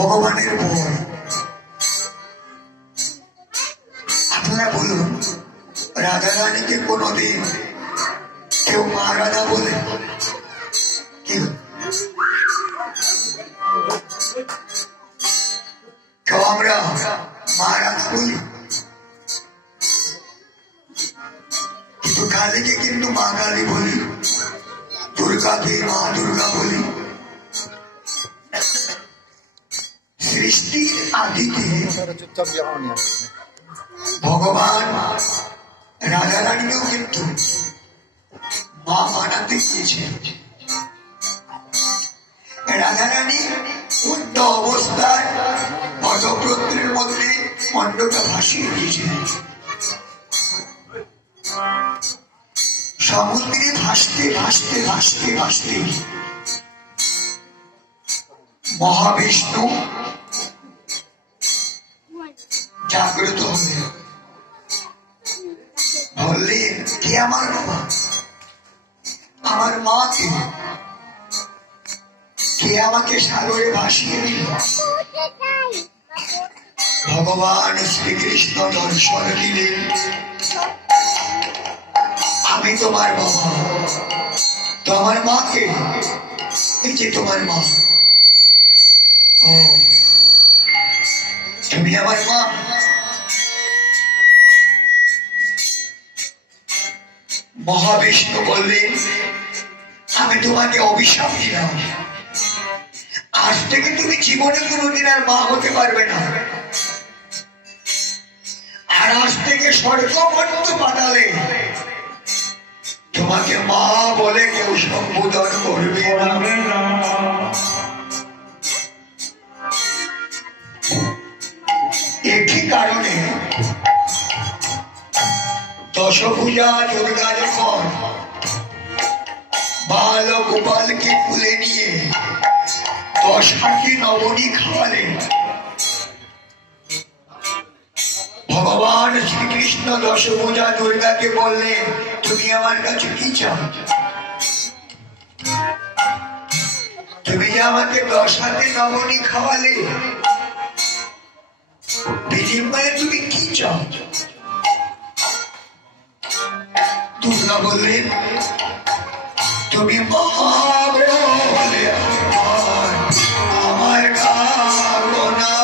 ভগবানের ভয়। আপনারা বলুন, রাধা রানীকে কোনদিন কেউ মা রাধা বলে? কেউ আমরা মা রাধা বলি, কিন্তু কালীকে কিন্তু মা কালী বলি, দুর্গাকে মা দুর্গা বলি। সৃষ্টির আদিতে ভগবান রাধা রানীকেও কিন্তু মা মানাতে গিয়েছেন। রাধা রানী উদ্ধ অবস্থায় পদপ্রত্রের মধ্যে মণ্ডটা ভাসিয়ে দিয়েছেন। সমুদ্রে ভাসতে ভাসতে ভাসতে ভাসতে মহাবিষ্ণু জাগ্রত হলেন, বললেন, কে আমার বাবা? আমার মাকে কে আমাকে সাগরে ভাসিয়ে দিল? ভগবান শ্রীকৃষ্ণ দর্শন দিলেন, আমি তোমার বাবা। তো আমার মাকে, এই যে তোমার মা, ও তুমি আমার মা? মহাবিষ্ণু বললেন, আমি তোমাকে অভিশাপ দিলাম, আজ থেকে তুমি জীবনে কোনোদিন আর মা হতে পারবে না। আর আজ থেকে স্বর্গ মর্ত পাতালে তোমাকে মা বলে কেউ সম্বোধন করবে না। একই কারণে দশভুজা দুর্গা যখন বাল গোপালকে তুলে নিয়ে 10 হাঁটি নবনী খাওয়ালেন, ভগবান শ্রীকৃষ্ণ দশভুজা দুর্গাকে বললেন, তুমি আমার কাছে কি চাও? তুমি যে আমাকে 10 হাতে নবনী খাওয়ালে, বিনিময়ে তুমি কি চাও? দুর্গা বললেন, তুমি মা বলে আমার গাবো না,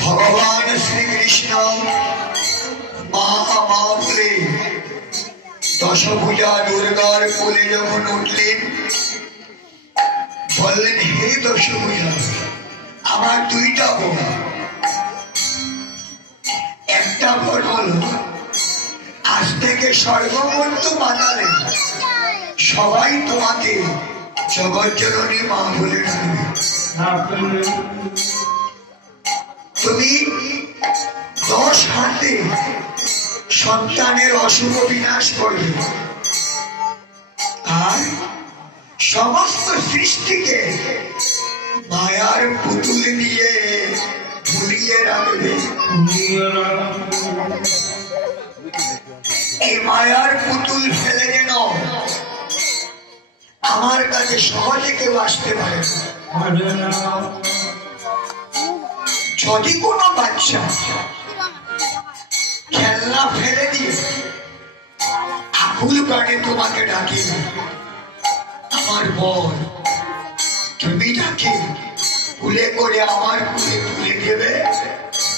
ভগবান শ্রীকৃষ্ণ মা মা বলে দশভুজা দুর্গার কোলে যখন উঠলেন, বললেন, হে দশভুজা, আমার 2টা বোন, একটা বোন হল আজ থেকে স্বর্গমন্ত বানালেন, সবাই তোমাকে জগজ্জননী মা বলে ডাকবে। তুমি 10 হাতে সন্তানের অশুভ বিনাশ করবে, আর সমস্ত সৃষ্টিকে মায়ার পুতুল নিয়ে ভুলিয়ে রাখবে। এই মায়ার পুতুল ফেলে যেন আমার কাছে সহজে কেউ আসতে পারে না। যদি কোনো বাচ্চা খেলনা ফেলে দিয়ে আকুল প্রাণে তোমাকে ডাকি, আমার বল তুমি ডাকে কুলে করে আমার কুলে তুলে দেবে।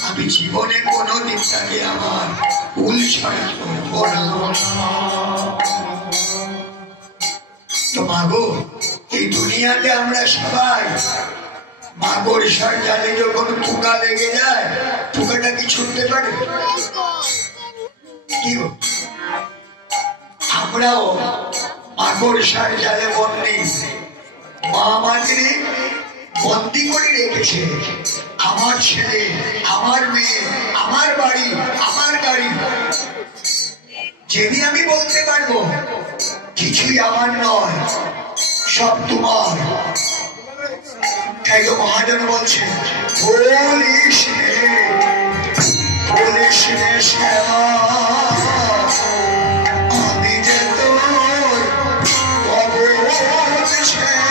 আমি জীবনে কোনোদিন তাকে আমার কুল ছাড়া করবো না। তো মাগো, এই দুনিয়াতে আমরা সবাই মাকড়সার জালে যখন পোকা লেগে যায়, পোকাটা কি ছুটতে পারে? কি আমরাও মাকড়সার জালে বন্দী। মা আমাদের বন্দী করে রেখেছে। আমার ছেলে, আমার মেয়ে, আমার বাড়ি, আমার গাড়ি, যেদিন আমি বলতে পারবো কিছুই আমার নয়, সব তোমার, তাই তো মহাজন বলছে বলিস রে শ্যামা, আমি যে তোর অবোধ ছেলে।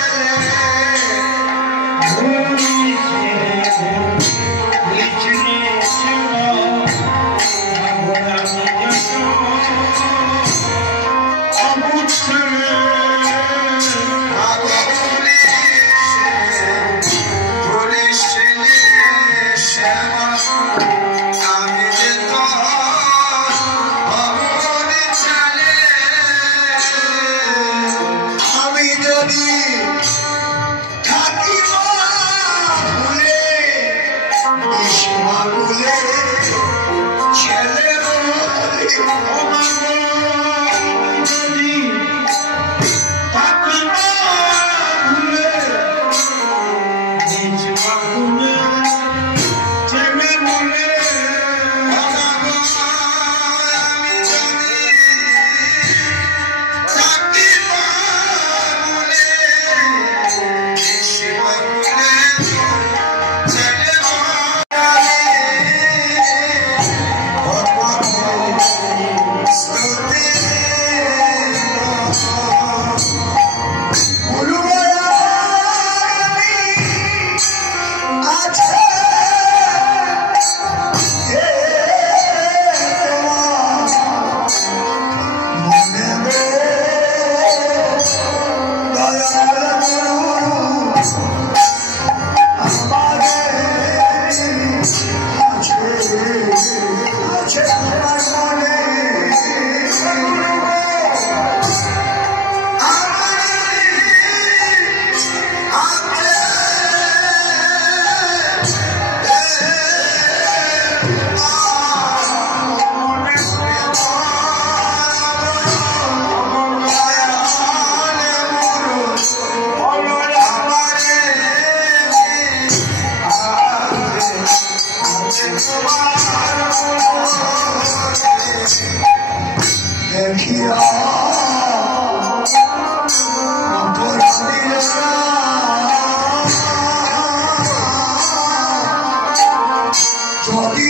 যদি